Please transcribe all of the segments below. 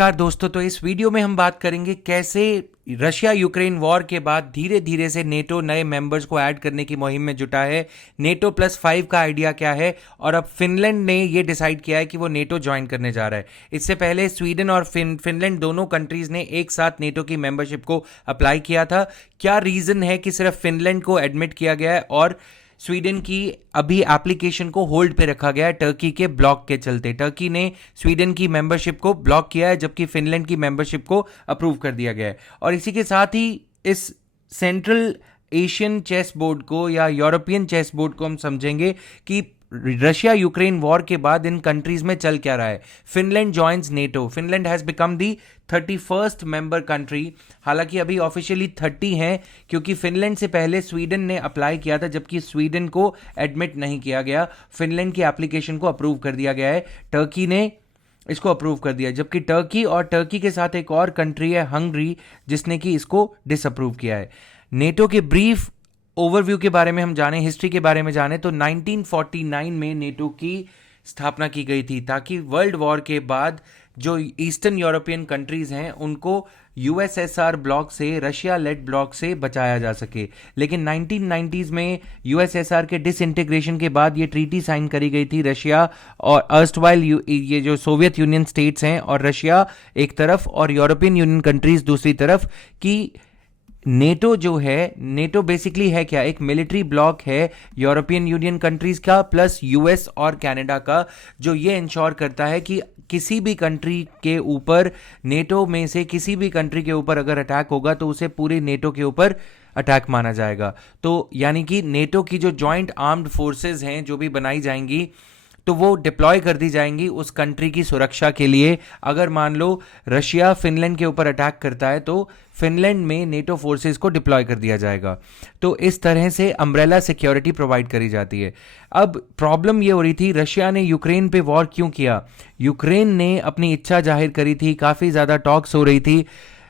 नमस्कार दोस्तों। तो इस वीडियो में हम बात करेंगे कैसे रशिया यूक्रेन वॉर के बाद धीरे धीरे से नेटो नए मेंबर्स को ऐड करने की मुहिम में जुटा है। नेटो +5 का आइडिया क्या है और अब फिनलैंड ने ये डिसाइड किया है कि वो नेटो ज्वाइन करने जा रहा है। इससे पहले स्वीडन और फिनलैंड दोनों कंट्रीज ने एक साथ नेटो की मेंबरशिप को अप्लाई किया था। क्या रीजन है कि सिर्फ फिनलैंड को एडमिट किया गया है और स्वीडन की अभी एप्लीकेशन को होल्ड पे रखा गया है टर्की के ब्लॉक के चलते? टर्की ने स्वीडन की मेंबरशिप को ब्लॉक किया है जबकि फिनलैंड की मेंबरशिप को अप्रूव कर दिया गया है। और इसी के साथ ही इस सेंट्रल एशियन चेस बोर्ड को या यूरोपियन चेस बोर्ड को हम समझेंगे कि रशिया यूक्रेन वॉर के बाद इन कंट्रीज में चल क्या रहा है। Finland joins NATO. Finland has become the 31st member country. हालांकि अभी ऑफिशियली 30 हैं क्योंकि फिनलैंड से पहले स्वीडन ने अप्लाई किया था जबकि स्वीडन को एडमिट नहीं किया गया। फिनलैंड की एप्लीकेशन को अप्रूव कर दिया गया है, टर्की ने इसको अप्रूव कर दिया, जबकि टर्की के साथ एक और कंट्री है हंगरी जिसने कि इसको डिसअप्रूव किया है। नेटो के ब्रीफ ओवरव्यू के बारे में हम जाने, हिस्ट्री के बारे में जाने तो 1949 में नेटो की स्थापना की गई थी ताकि वर्ल्ड वॉर के बाद जो ईस्टर्न यूरोपियन कंट्रीज हैं उनको यूएसएसआर ब्लॉक से, रशिया लेड ब्लॉक से बचाया जा सके। लेकिन 1990s में यूएसएसआर के डिसइंटीग्रेशन के बाद ये ट्रीटी साइन करी गई थी रशिया और अर्स्टवाइल ये जो सोवियत यूनियन स्टेट्स हैं और रशिया एक तरफ और यूरोपियन यूनियन कंट्रीज दूसरी तरफ की नेटो जो है, नेटो बेसिकली है क्या, एक मिलिट्री ब्लॉक है यूरोपियन यूनियन कंट्रीज का प्लस यूएस और कनाडा का, जो ये इंश्योर करता है कि किसी भी कंट्री के ऊपर, नेटो में से किसी भी कंट्री के ऊपर अगर अटैक होगा तो उसे पूरे नेटो के ऊपर अटैक माना जाएगा। तो यानी कि नेटो की जो जॉइंट आर्म्ड फोर्सेस हैं जो भी बनाई जाएंगी तो वो डिप्लॉय कर दी जाएंगी उस कंट्री की सुरक्षा के लिए। अगर मान लो रशिया फिनलैंड के ऊपर अटैक करता है तो फिनलैंड में नेटो फोर्सेस को डिप्लॉय कर दिया जाएगा। तो इस तरह से अम्ब्रेला सिक्योरिटी प्रोवाइड करी जाती है। अब प्रॉब्लम ये हो रही थी, रशिया ने यूक्रेन पे वॉर क्यों किया? यूक्रेन ने अपनी इच्छा जाहिर करी थी, काफ़ी ज़्यादा टॉक्स हो रही थी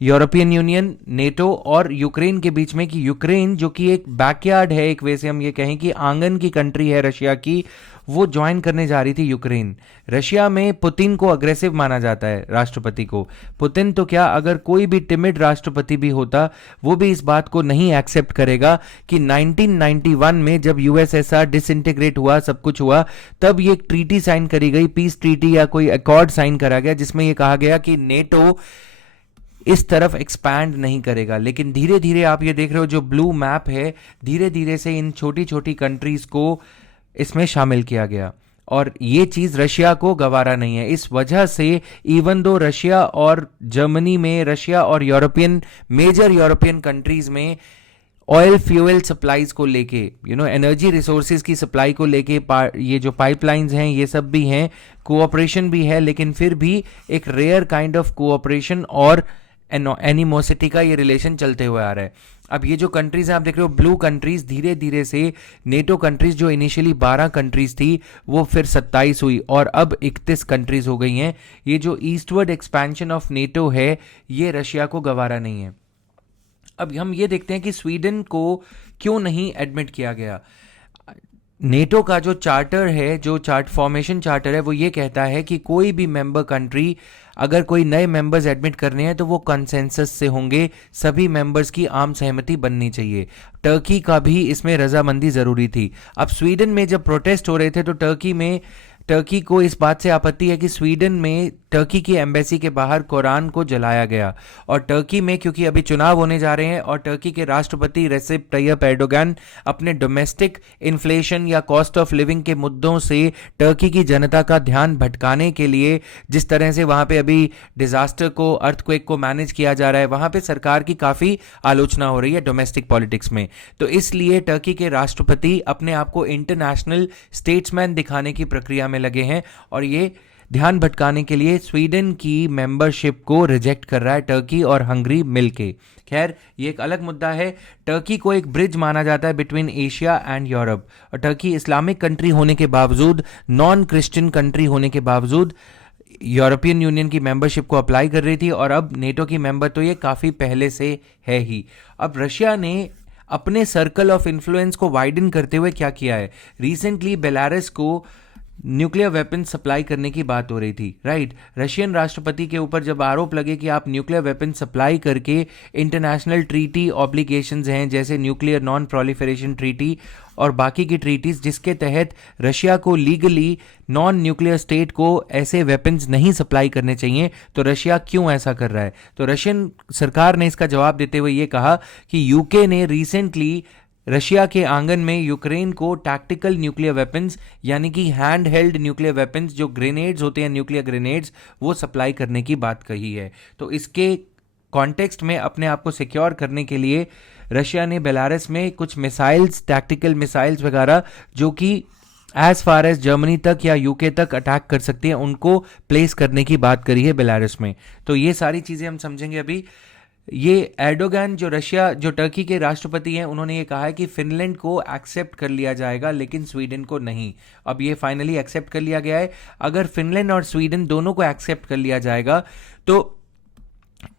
यूरोपियन यूनियन, नेटो और यूक्रेन के बीच में कि यूक्रेन जो कि एक बैकयार्ड है, एक वैसे हम ये कहें कि आंगन की कंट्री है रशिया की, वो ज्वाइन करने जा रही थी यूक्रेन। रशिया में पुतिन को अग्रेसिव माना जाता है, राष्ट्रपति को। पुतिन तो क्या, अगर कोई भी टिमिड राष्ट्रपति भी होता वो भी इस बात को नहीं एक्सेप्ट करेगा कि 1991 में जब यूएसएसआर डिसइंटीग्रेट हुआ, सब कुछ हुआ, तब ये एक ट्रीटी साइन करी गई, पीस ट्रीटी या कोई अकॉर्ड साइन करा गया जिसमें ये कहा गया कि नेटो इस तरफ एक्सपैंड नहीं करेगा। लेकिन धीरे धीरे आप ये देख रहे हो जो ब्लू मैप है, धीरे धीरे से इन छोटी छोटी कंट्रीज को इसमें शामिल किया गया और ये चीज़ रशिया को गवारा नहीं है। इस वजह से इवन दो रशिया और जर्मनी में, रशिया और मेजर यूरोपियन कंट्रीज में ऑयल फ्यूल सप्लाईज को लेके, एनर्जी रिसोर्सेज की सप्लाई को लेके ये जो पाइपलाइंस हैं ये सब भी हैं, कोऑपरेशन भी है, लेकिन फिर भी एक रेयर काइंड ऑफ कोऑपरेशन और एनिमोसिटी का ये रिलेशन चलते हुए आ रहा है। अब ये जो कंट्रीज हैं आप देख रहे हो ब्लू कंट्रीज, धीरे धीरे से नेटो कंट्रीज जो इनिशियली 12 कंट्रीज थी वो फिर 27 हुई और अब 31 कंट्रीज हो गई हैं। ये जो ईस्टवर्ड एक्सपेंशन ऑफ नेटो है ये रशिया को गवारा नहीं है। अब हम ये देखते हैं कि स्वीडन को क्यों नहीं एडमिट किया गया। नेटो का जो चार्टर है, जो फॉर्मेशन चार्टर है, वो ये कहता है कि कोई भी मेंबर कंट्री अगर कोई नए मेंबर्स एडमिट करने हैं तो वो कंसेंसस से होंगे, सभी मेंबर्स की आम सहमति बननी चाहिए। टर्की का भी इसमें रजामंदी ज़रूरी थी। अब स्वीडन में जब प्रोटेस्ट हो रहे थे तो टर्की को इस बात से आपत्ति है कि स्वीडन में टर्की की एम्बेसी के बाहर कुरान को जलाया गया और टर्की में क्योंकि अभी चुनाव होने जा रहे हैं और टर्की के राष्ट्रपति रेसिप तय्यप एर्दोगन अपने डोमेस्टिक इन्फ्लेशन या कॉस्ट ऑफ लिविंग के मुद्दों से टर्की की जनता का ध्यान भटकाने के लिए, जिस तरह से वहाँ पे अभी डिजास्टर को, अर्थक्वेक को मैनेज किया जा रहा है, वहाँ पे सरकार की काफ़ी आलोचना हो रही है डोमेस्टिक पॉलिटिक्स में। तो इसलिए टर्की के राष्ट्रपति अपने आप को इंटरनेशनल स्टेट्समैन दिखाने की प्रक्रिया में लगे हैं और ये ध्यान भटकाने के लिए स्वीडन की मेंबरशिप को रिजेक्ट कर रहा है टर्की और हंगरी मिलके। खैर ये एक अलग मुद्दा है। टर्की को एक ब्रिज माना जाता है बिटवीन एशिया एंड यूरोप और टर्की इस्लामिक कंट्री होने के बावजूद, नॉन क्रिश्चियन कंट्री होने के बावजूद यूरोपियन यूनियन की मेंबरशिप को अप्लाई कर रही थी और अब नेटो की मेंबर तो ये काफ़ी पहले से है ही। अब रशिया ने अपने सर्कल ऑफ इन्फ्लुएंस को वाइडन करते हुए क्या किया है, रिसेंटली बेलारस को न्यूक्लियर वेपन सप्लाई करने की बात हो रही थी, राइट। रशियन राष्ट्रपति के ऊपर जब आरोप लगे कि आप न्यूक्लियर वेपन सप्लाई करके इंटरनेशनल ट्रीटी ऑब्लिगेशंस हैं, जैसे न्यूक्लियर नॉन प्रोलिफरेशन ट्रीटी और बाकी की ट्रीटीज, जिसके तहत रशिया को लीगली नॉन न्यूक्लियर स्टेट को ऐसे वेपन्स नहीं सप्लाई करने चाहिए, तो रशिया क्यों ऐसा कर रहा है। तो रशियन सरकार ने इसका जवाब देते हुए ये कहा कि यूके ने रिसेंटली रशिया के आंगन में यूक्रेन को टैक्टिकल न्यूक्लियर वेपन्स, यानी कि हैंड हेल्ड न्यूक्लियर वेपन्स, जो ग्रेनेड्स होते हैं, न्यूक्लियर ग्रेनेड्स, वो सप्लाई करने की बात कही है। तो इसके कॉन्टेक्स्ट में अपने आप को सिक्योर करने के लिए रशिया ने बेलारस में कुछ मिसाइल्स, टैक्टिकल मिसाइल्स वगैरह, जो कि एज फार एज जर्मनी तक या यूके तक अटैक कर सकती हैं, उनको प्लेस करने की बात करी है बेलारस में। तो ये सारी चीज़ें हम समझेंगे अभी। ये एर्डोगन जो टर्की के राष्ट्रपति हैं, उन्होंने ये कहा है कि फिनलैंड को एक्सेप्ट कर लिया जाएगा लेकिन स्वीडन को नहीं। अब ये फाइनली एक्सेप्ट कर लिया गया है। अगर फिनलैंड और स्वीडन दोनों को एक्सेप्ट कर लिया जाएगा तो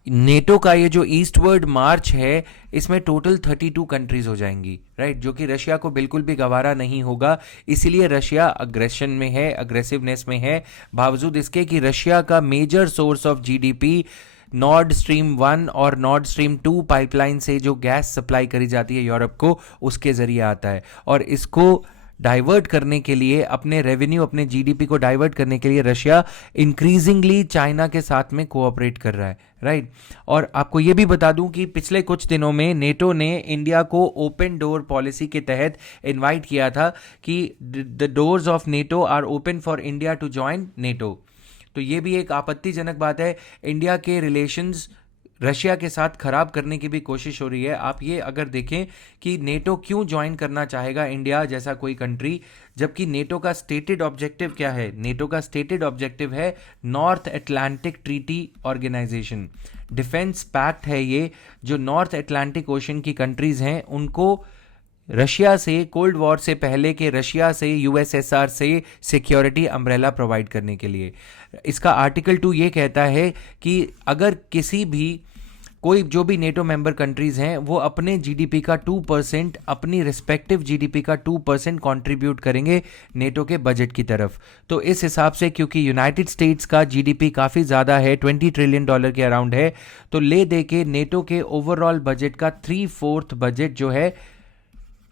नेटो का ये जो ईस्टवर्ड मार्च है, इसमें टोटल 32 कंट्रीज हो जाएंगी, राइट, जो कि रशिया को बिल्कुल भी गवारा नहीं होगा। इसीलिए रशिया अग्रेशन में है, अग्रेसिवनेस में है, बावजूद इसके कि रशिया का major source of GDP Nord Stream 1 और नॉर्ड स्ट्रीम 2 पाइपलाइन से जो गैस सप्लाई करी जाती है यूरोप को, उसके जरिए आता है। और इसको डाइवर्ट करने के लिए, अपने रेवेन्यू, अपने जीडीपी को डाइवर्ट करने के लिए रशिया इंक्रीजिंगली चाइना के साथ में कोऑपरेट कर रहा है, राइट। और आपको ये भी बता दूं कि पिछले कुछ दिनों में नेटो ने इंडिया को ओपन डोर पॉलिसी के तहत इनवाइट किया था कि the doors of NATO are open for India to join NATO. तो ये भी एक आपत्तिजनक बात है। इंडिया के रिलेशंस रशिया के साथ खराब करने की भी कोशिश हो रही है। आप ये अगर देखें कि नेटो क्यों ज्वाइन करना चाहेगा इंडिया जैसा कोई कंट्री, जबकि नेटो का स्टेटेड ऑब्जेक्टिव क्या है। नेटो का स्टेटेड ऑब्जेक्टिव है North Atlantic Treaty Organization, defence pact है ये, जो नॉर्थ अटलांटिक ओशन की कंट्रीज हैं उनको रशिया से, कोल्ड वॉर से पहले के रशिया से, यूएसएसआर से सिक्योरिटी अम्ब्रेला प्रोवाइड करने के लिए। इसका आर्टिकल 2 ये कहता है कि अगर किसी भी कोई जो भी नेटो मेंबर कंट्रीज हैं वो अपने जीडीपी का 2%, अपनी रिस्पेक्टिव जीडीपी का 2% कंट्रीब्यूट करेंगे नेटो के बजट की तरफ। तो इस हिसाब से, क्योंकि यूनाइटेड स्टेट्स का जीडीपी काफ़ी ज़्यादा है, $20 ट्रिलियन के अराउंड है, तो ले दे के नेटो के ओवरऑल बजट का 3/4 बजट जो है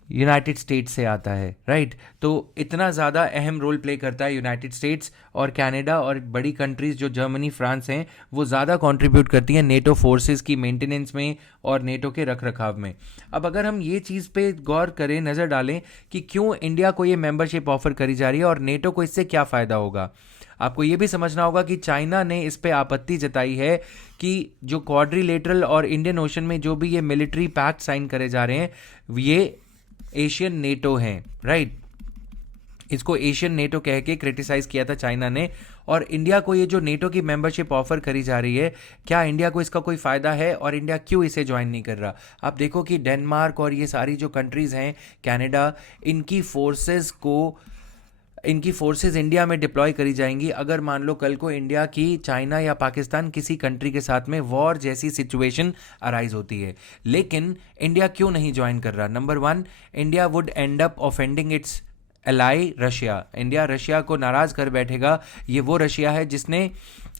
यूनाइटेड स्टेट्स से आता है, राइट। तो इतना ज़्यादा अहम रोल प्ले करता है यूनाइटेड स्टेट्स, और कनाडा और बड़ी कंट्रीज़ जो जर्मनी, फ्रांस हैं, वो ज़्यादा कंट्रीब्यूट करती हैं नेटो फोर्सेस की मेंटेनेंस में और नेटो के रखरखाव में। अब अगर हम ये चीज़ पे गौर करें, नज़र डालें कि क्यों इंडिया को ये मेंबरशिप ऑफर करी जा रही है और नेटो को इससे क्या फ़ायदा होगा, आपको ये भी समझना होगा कि चाइना ने इस पे आपत्ति जताई है कि जो क्वाड्रिलेटरल और इंडियन ओशन में जो भी ये मिलिट्री पैक्ट साइन करे जा रहे हैं, ये एशियन नेटो हैं, राइट। इसको एशियन नेटो कह के क्रिटिसाइज किया था चाइना ने। और इंडिया को ये जो नेटो की मेंबरशिप ऑफर करी जा रही है, क्या इंडिया को इसका कोई फ़ायदा है और इंडिया क्यों इसे ज्वाइन नहीं कर रहा। आप देखो कि डेनमार्क और ये सारी जो कंट्रीज़ हैं, कनाडा, इनकी फोर्सेस इंडिया में डिप्लॉय करी जाएंगी अगर मान लो कल को इंडिया की चाइना या पाकिस्तान किसी कंट्री के साथ में वॉर जैसी सिचुएशन अराइज होती है। लेकिन इंडिया क्यों नहीं ज्वाइन कर रहा। Number 1, India would and up offending it's ally Russia. India Russia को नाराज़ कर बैठेगा। ये वो रशिया है जिसने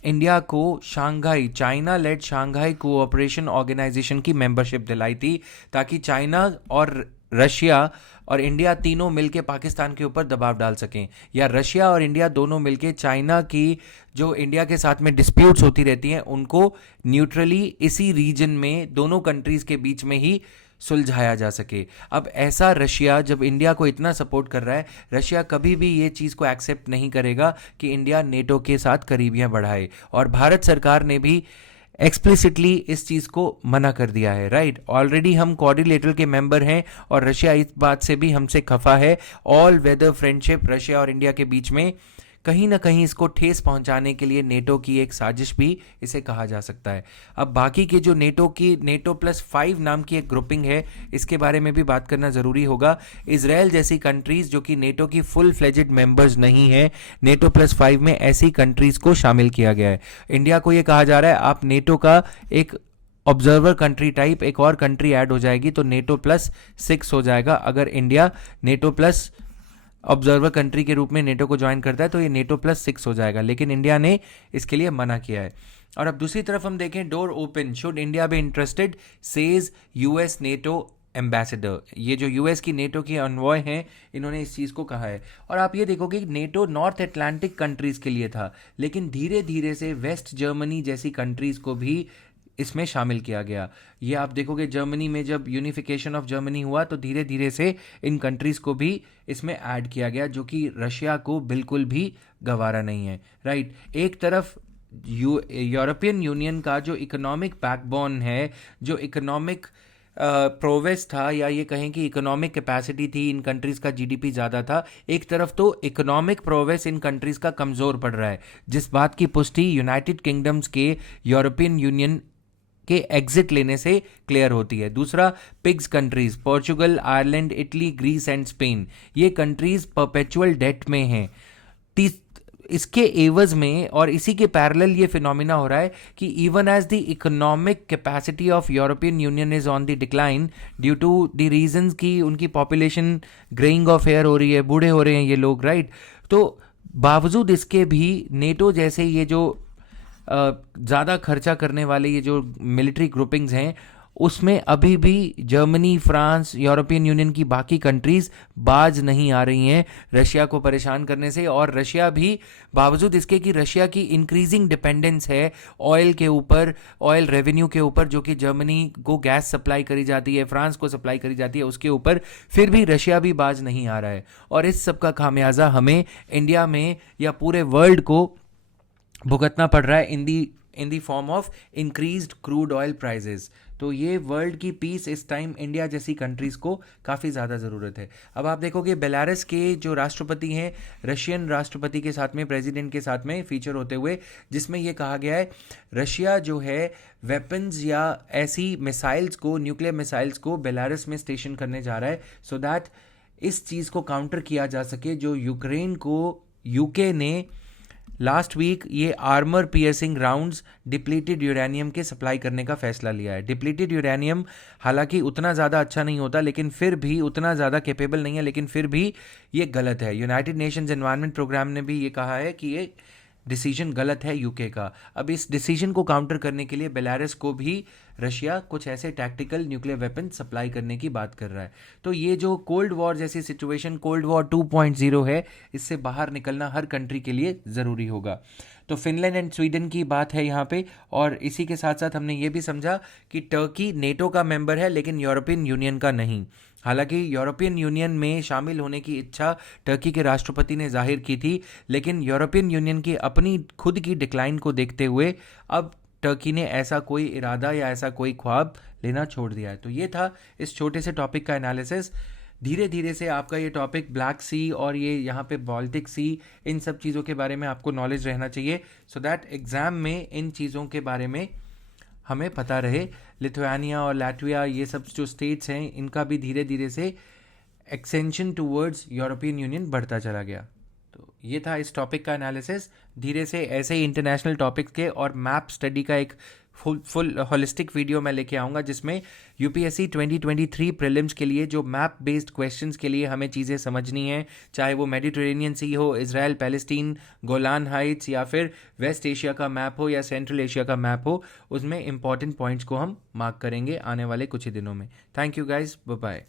इंडिया को Shanghai, China led Shanghai Cooperation Organization की मेंबरशिप दिलाई थी, ताकि चाइना और रशिया और इंडिया तीनों मिलके पाकिस्तान के ऊपर दबाव डाल सकें, या रशिया और इंडिया दोनों मिलके चाइना की जो इंडिया के साथ में डिस्प्यूट्स होती रहती हैं उनको न्यूट्रली इसी रीजन में दोनों कंट्रीज़ के बीच में ही सुलझाया जा सके। अब ऐसा रशिया जब इंडिया को इतना सपोर्ट कर रहा है, रशिया कभी भी ये चीज़ को एक्सेप्ट नहीं करेगा कि इंडिया नेटो के साथ करीबियां बढ़ाए। और भारत सरकार ने भी एक्सप्लिसिटली इस चीज़ को मना कर दिया है, राइट। ऑलरेडी हम क्वाड्रिलेटरल के मेंबर हैं और रशिया इस बात से भी हमसे खफा है। ऑल वेदर फ्रेंडशिप रशिया और इंडिया के बीच में कहीं ना कहीं इसको ठेस पहुंचाने के लिए नेटो की एक साजिश भी इसे कहा जा सकता है। अब बाकी के जो नेटो प्लस 5 नाम की एक ग्रुपिंग है, इसके बारे में भी बात करना ज़रूरी होगा। इजराइल जैसी कंट्रीज़ जो कि नेटो की फुल फ्लेजेड मेंबर्स नहीं है, नेटो प्लस 5 में ऐसी कंट्रीज़ को शामिल किया गया है। इंडिया को ये कहा जा रहा है आप नेटो का एक ऑब्जर्वर कंट्री टाइप एक और कंट्री ऐड हो जाएगी तो नेटो प्लस 6 हो जाएगा, अगर India NATO plus observer country के रूप में नेटो को ज्वाइन करता है तो ये नेटो +6 हो जाएगा, लेकिन इंडिया ने इसके लिए मना किया है। और अब दूसरी तरफ हम देखें, door open, should India be interested, says US NATO ambassador. ये जो यूएस की नेटो की अनवॉय हैं, इन्होंने इस चीज़ को कहा है। और आप ये देखोगे नेटो नॉर्थ अटलांटिक कंट्रीज़ के लिए था, लेकिन धीरे धीरे से वेस्ट जर्मनी जैसी कंट्रीज़ को भी इसमें शामिल किया गया। ये आप देखोगे जर्मनी में जब यूनिफिकेशन ऑफ जर्मनी हुआ तो धीरे धीरे से इन कंट्रीज़ को भी इसमें ऐड किया गया, जो कि रशिया को बिल्कुल भी गवारा नहीं है, राइट। एक तरफ यूरोपियन यूनियन का जो इकोनॉमिक बैकबोन है, जो इकोनॉमिक प्रोवेस था, या ये कहें कि इकोनॉमिक कैपेसिटी थी, इन कंट्रीज़ का जीडीपी ज़्यादा था। एक तरफ तो इकोनॉमिक प्रोवेस इन कंट्रीज़ का कमज़ोर पड़ रहा है, जिस बात की पुष्टि यूनाइटेड किंगडम्स के यूरोपियन यूनियन के एग्जिट लेने से क्लियर होती है। दूसरा, PIGS countries, Portugal, Ireland, Italy, Greece and Spain, ये कंट्रीज परपेचुअल डेट में हैं। इसके एवज में और इसी के पैरेलल ये फिनोमिना हो रहा है कि even as the economic capacity of European Union is on the decline due to the reasons कि उनकी पॉपुलेशन ग्रेइंग ऑफ एयर हो रही है, बूढ़े हो रहे हैं ये लोग, राइट। तो बावजूद इसके भी नेटो जैसे ये जो ज़्यादा खर्चा करने वाले ये जो मिलिट्री ग्रुपिंग्स हैं, उसमें अभी भी जर्मनी, फ्रांस, यूरोपियन यूनियन की बाकी कंट्रीज़ बाज नहीं आ रही हैं रशिया को परेशान करने से। और रशिया भी, बावजूद इसके कि रशिया की इंक्रीजिंग डिपेंडेंस है ऑयल के ऊपर, ऑयल रेवेन्यू के ऊपर, जो कि जर्मनी को गैस सप्लाई करी जाती है, फ्रांस को सप्लाई करी जाती है, उसके ऊपर फिर भी रशिया भी बाज नहीं आ रहा है। और इस सब का खामियाजा हमें इंडिया में या पूरे वर्ल्ड को भुगतना पड़ रहा है in the form of increased crude oil prices. तो ये वर्ल्ड की पीस इस टाइम इंडिया जैसी कंट्रीज़ को काफ़ी ज़्यादा ज़रूरत है। अब आप देखोगे बेलारस के जो राष्ट्रपति हैं, रशियन राष्ट्रपति के साथ में, प्रेसिडेंट के साथ में फीचर होते हुए, जिसमें ये कहा गया है रशिया जो है वेपन्स या ऐसी मिसाइल्स को, न्यूक्लियर मिसाइल्स को बेलारस में स्टेशन करने जा रहा है, सो दैट इस चीज़ को काउंटर किया जा सके जो यूक्रेन को यूके ने लास्ट वीक ये armour piercing rounds depleted uranium के सप्लाई करने का फैसला लिया है। डिप्लीटेड यूरेनियम हालांकि उतना ज़्यादा अच्छा नहीं होता, लेकिन फिर भी उतना ज़्यादा कैपेबल नहीं है, लेकिन फिर भी ये गलत है। यूनाइटेड नेशंस एनवायरनमेंट प्रोग्राम ने भी ये कहा है कि ये डिसीजन गलत है यूके का। अब इस डिसीजन को काउंटर करने के लिए बेलारस को भी रशिया कुछ ऐसे टैक्टिकल न्यूक्लियर वेपन सप्लाई करने की बात कर रहा है। तो ये जो कोल्ड वॉर जैसी सिचुएशन, कोल्ड वॉर 2.0 है, इससे बाहर निकलना हर कंट्री के लिए ज़रूरी होगा। तो फिनलैंड एंड स्वीडन की बात है यहाँ पे। और इसी के साथ साथ हमने ये भी समझा कि टर्की नेटो का मेंबर है लेकिन यूरोपियन यूनियन का नहीं। हालांकि यूरोपियन यूनियन में शामिल होने की इच्छा टर्की के राष्ट्रपति ने जाहिर की थी, लेकिन यूरोपियन यूनियन की अपनी खुद की डिक्लाइन को देखते हुए अब टर्की ने ऐसा कोई इरादा या ऐसा कोई ख्वाब लेना छोड़ दिया है। तो ये था इस छोटे से टॉपिक का एनालिसिस। धीरे धीरे से आपका ये टॉपिक ब्लैक सी और ये यहाँ पे बाल्टिक सी, इन सब चीज़ों के बारे में आपको नॉलेज रहना चाहिए, सो दैट एग्ज़ाम में इन चीज़ों के बारे में हमें पता रहे। लिथुआनिया और लैटविया, ये सब जो स्टेट्स हैं, इनका भी धीरे धीरे से एक्सटेंशन टूवर्ड्स यूरोपियन यूनियन बढ़ता चला गया। तो ये था इस टॉपिक का एनालिसिस। धीरे से ऐसे ही इंटरनेशनल टॉपिक्स के और मैप स्टडी का एक फुल होलिस्टिक वीडियो मैं लेके आऊँगा, जिसमें यूपीएससी 2023 प्रीलिम्स के लिए जो मैप बेस्ड क्वेश्चंस के लिए हमें चीज़ें समझनी हैं, चाहे वो मेडिटेरेनियन सी हो, इजराइल पैलेस्टीन, गोलान हाइट्स, या फिर वेस्ट एशिया का मैप हो या सेंट्रल एशिया का मैप हो, उसमें इंपॉर्टेंट पॉइंट्स को हम मार्क करेंगे आने वाले कुछ ही दिनों में। Thank you guys, bye bye.